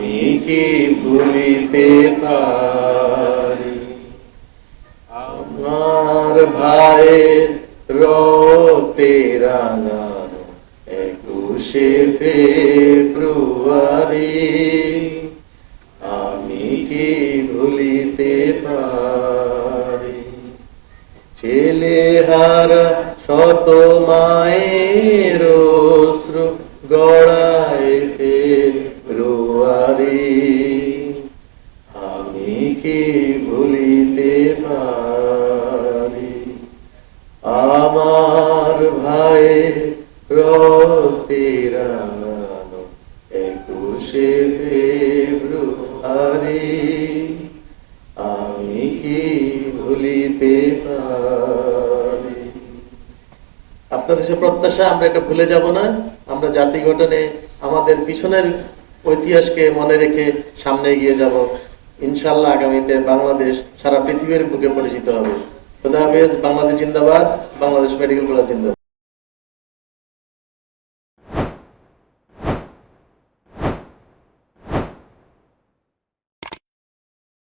আমি কি ভুলিতে পারি আমার ভাইয়ের রক্তে রাঙানো 21শে ফেব্রুয়ারি আমি কি ভুলিতে পারি ছেলেহারা শত মায়ের অশ্রু গড়ায় ফেব্রুয়ারি আমি কি ভুলিতে পারি আমার ভাইয়ের রক্তে রাঙানো 21শে ফেব্রুয়ারি আমি কি ভুলিতে পারি আপনাদের সে প্রত্যাশা আমরা এটা ভুলে যাব না আমরা জাতি গঠনে আমাদের পিছনের ঐতিহাসকে মনে রেখে সামনে এগিয়ে যাব ইনশাআল্লাহ আগামীতে বাংলাদেশ সারা পৃথিবীর বুকে পরিচিত হবে খোদা হাফেজ বাংলাদেশ জিন্দাবাদ বাংলাদেশ মেডিকেল কলেজ জিন্দাবাদ